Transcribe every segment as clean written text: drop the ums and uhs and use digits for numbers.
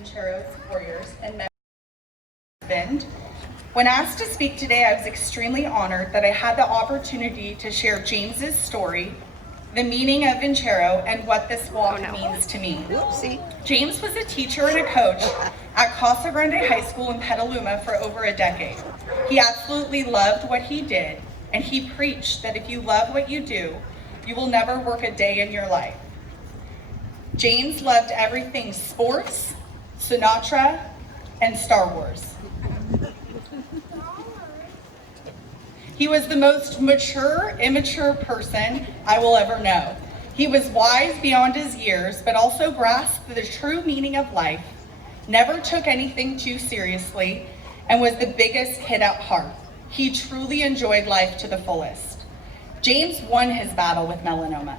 Vincero's warriors and husband. When asked to speak today, I was extremely honored that I had the opportunity to share James's story, the meaning of Vincero, and what this walk means to me. James was a teacher and a coach at Casa Grande High School in Petaluma for over a decade. He absolutely loved what he did, and he preached that if you love what you do, you will never work a day in your life. James loved everything sports, Sinatra, and Star Wars. He was the most mature, immature person I will ever know. He was wise beyond his years, but also grasped the true meaning of life, never took anything too seriously, and was the biggest hit at heart. He truly enjoyed life to the fullest. James won his battle with melanoma.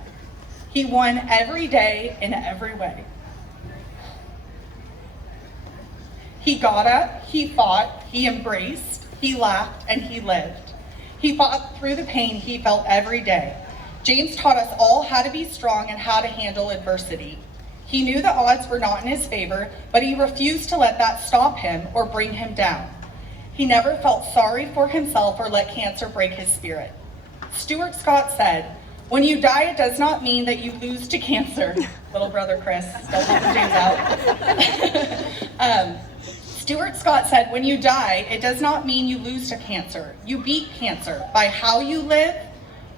He won every day in every way. He got up, he fought, he embraced, he laughed, and he lived. He fought through the pain he felt every day. James taught us all how to be strong and how to handle adversity. He knew the odds were not in his favor, but he refused to let that stop him or bring him down. He never felt sorry for himself or let cancer break his spirit. Stuart Scott said, "When you die, it does not mean that you lose to cancer." Little brother Chris, still helping James out. Stuart Scott said, "When you die, it does not mean you lose to cancer. You beat cancer by how you live,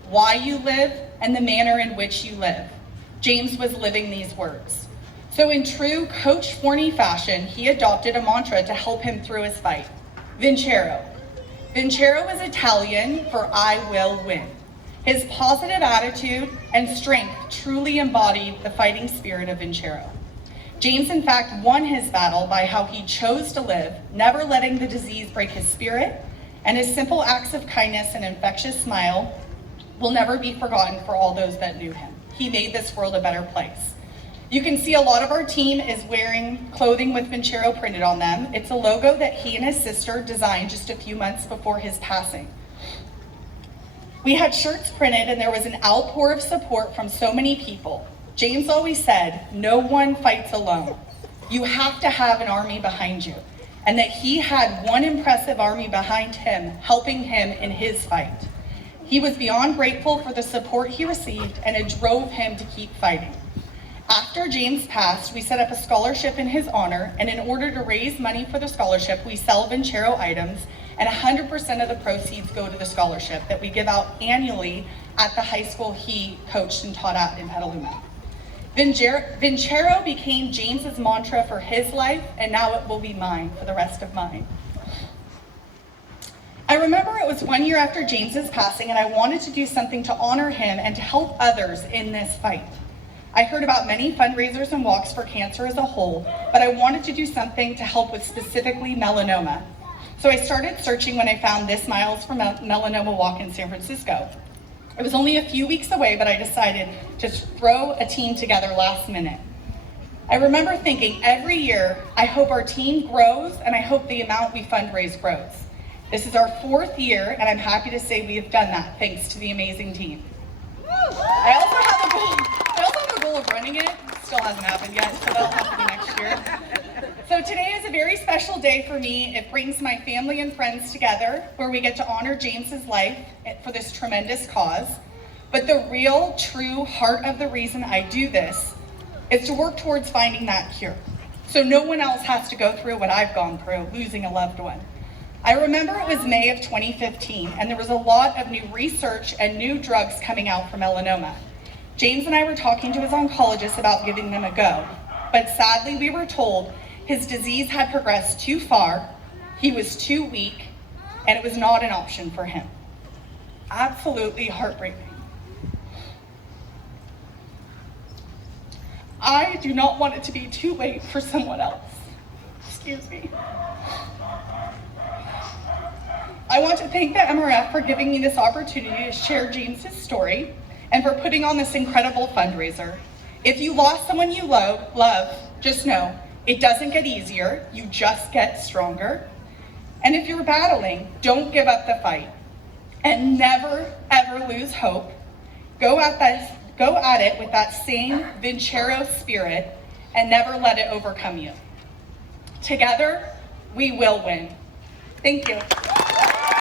why you live, and the manner in which you live." James was living these words. So in true Coach Forni fashion, he adopted a mantra to help him through his fight. Vincero. Vincero is Italian for I will win. His positive attitude and strength truly embodied the fighting spirit of Vincero. James, in fact, won his battle by how he chose to live, never letting the disease break his spirit, and his simple acts of kindness and infectious smile will never be forgotten for all those that knew him. He made this world a better place. You can see a lot of our team is wearing clothing with Vincero printed on them. It's a logo that he and his sister designed just a few months before his passing. We had shirts printed and there was an outpour of support from so many people. James always said, "No one fights alone. You have to have an army behind you," and that he had one impressive army behind him, helping him in his fight. He was beyond grateful for the support he received, and it drove him to keep fighting. After James passed, we set up a scholarship in his honor, and in order to raise money for the scholarship, we sell Vincero items, and 100% of the proceeds go to the scholarship that we give out annually at the high school he coached and taught at in Petaluma. Vincero became James's mantra for his life, and now it will be mine for the rest of mine. I remember it was 1 year after James's passing, and I wanted to do something to honor him and to help others in this fight. I heard about many fundraisers and walks for cancer as a whole, but I wanted to do something to help with specifically melanoma. So I started searching when I found this Miles for Melanoma walk in San Francisco. It was only a few weeks away, but I decided to throw a team together last minute. I remember thinking every year, I hope our team grows and I hope the amount we fundraise grows. This is our 4th year, and I'm happy to say we have done that thanks to the amazing team. I also have a goal of running it. Still hasn't happened yet, so that'll have to be next year. So today is a very special day for me. It brings my family and friends together where we get to honor James's life for this tremendous cause. But the real, true heart of the reason I do this is to work towards finding that cure. So no one else has to go through what I've gone through, losing a loved one. I remember it was May of 2015, and there was a lot of new research and new drugs coming out for melanoma. James and I were talking to his oncologist about giving them a go, but sadly we were told his disease had progressed too far, he was too weak, and it was not an option for him. Absolutely heartbreaking. I do not want it to be too late for someone else. Excuse me. I want to thank the MRF for giving me this opportunity to share James's story and for putting on this incredible fundraiser. If you lost someone you love, just know it doesn't get easier, you just get stronger. And if you're battling, don't give up the fight. And never, ever lose hope. Go at it with that same Vincero spirit and never let it overcome you. Together, we will win. Thank you.